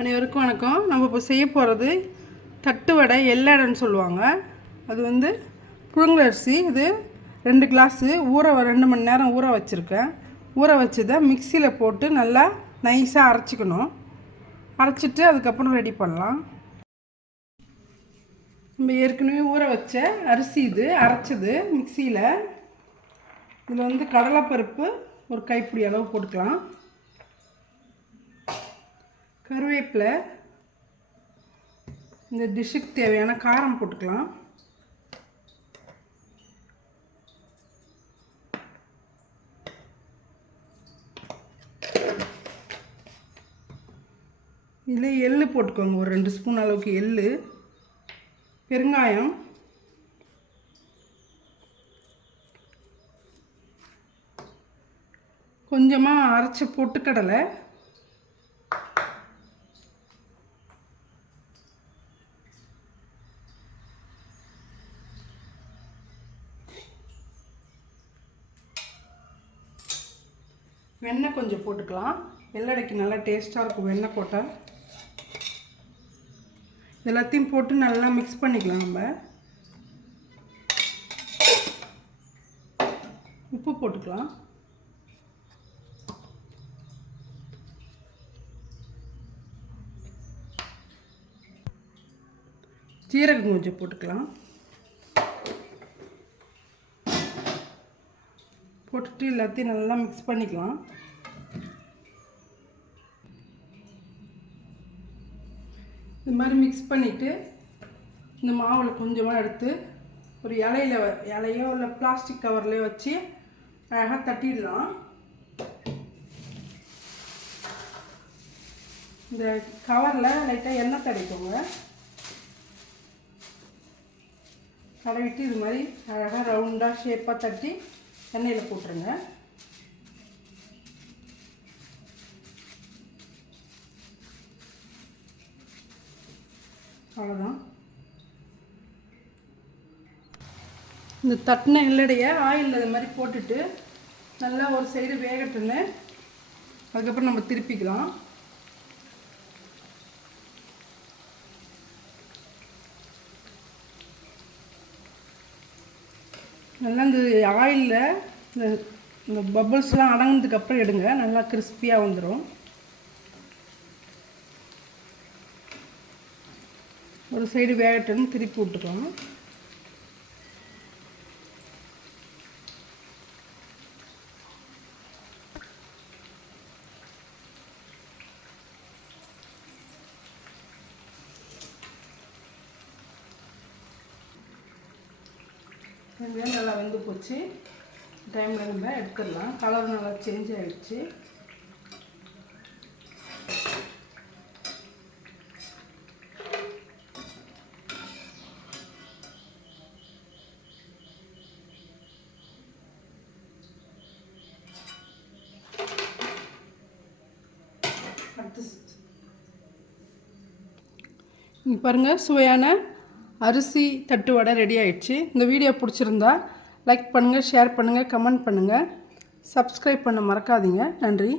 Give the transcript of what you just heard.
அனைவருக்கும் வணக்கம். நம்ம இப்போ செய்ய போகிறது தட்டு வடை, எள்ளடைன்னு சொல்லுவாங்க. அது வந்து புழுங்கலரிசி. இது 2 கிளாஸு 2 மணி நேரம் ஊற வச்சுருக்கேன். ஊற வச்சதை மிக்சியில் போட்டு நல்லா நைஸாக அரைச்சிக்கணும். அரைச்சிட்டு அதுக்கப்புறம் ரெடி பண்ணலாம். நம்ம ஏற்கனவே ஊற வச்ச அரிசி இது அரைச்சது மிக்சியில். இதில் வந்து கடலைப்பருப்பு ஒரு கைப்பிடி அளவு போட்டுக்கலாம். கருவேப்பிலை, இந்த டிஷ்ஷுக்கு தேவையான காரம் போட்டுக்கலாம். இதில் எள்ளு போட்டுக்கோங்க, ஒரு 2 ஸ்பூன் அளவுக்கு எள்ளு. பெருங்காயம், கொஞ்சமாக அரைச்ச பொட்டுக்கடலை, வெண்ணெய் கொஞ்சம் போட்டுக்கலாம். எள்ளடைக்கு நல்லா டேஸ்ட்டாக இருக்கும் வெண்ணெய் போட்டால். எல்லாத்தையும் போட்டு நல்லா மிக்ஸ் பண்ணிக்கலாம். நம்ம உப்பு போட்டுக்கலாம். ஜீரகம் கொஞ்சம் போட்டுக்கலாம். போட்டுட்டு எல்லாத்தையும் நல்லா மிக்ஸ் பண்ணிக்கலாம். இது மாதிரி மிக்ஸ் பண்ணிவிட்டு இந்த மாவில் கொஞ்சமாக எடுத்து ஒரு இலையோ இல்லை பிளாஸ்டிக் கவர்லேயோ வச்சு அழகாக தட்டிடலாம். இந்த கவரில் லைட்டாக எண்ணெய் தடவிக்கோங்க. தடவிட்டு இது மாதிரி அழகாக ரவுண்டாக ஷேப்பாக தட்டி எண்ணெயில் போட்டுருங்க. அவ்வளோதான். இந்த தட்டின எள்ளடையை ஆயிலில் இது மாதிரி போட்டுட்டு நல்லா ஒரு சைடு வேகட்டுன்னு அதுக்கப்புறம் நம்ம திருப்பிக்கலாம். நல்லா இந்த ஆயிலில் இந்த பபிள்ஸ்லாம் அடங்கினதுக்கப்புறம் எடுங்க. நல்லா கிறிஸ்பியாக வந்துடும். ஒரு சைடு வேகட்டுன்னு திருப்பி விட்டுக்கலாம். நல்லா வெந்து போச்சு. டைமில் இருந்தால் எடுத்துடலாம். கலர் நல்லா சேஞ்ச் ஆகிடுச்சு. இங்கே பாருங்கள், சுவையான அரிசி தட்டு வடை ரெடி ஆயிடுச்சு. இந்த வீடியோ பிடிச்சிருந்தா லைக் பண்ணுங்கள், ஷேர் பண்ணுங்கள், கமெண்ட் பண்ணுங்கள், சப்ஸ்கிரைப் பண்ண மறக்காதீங்க. நன்றி.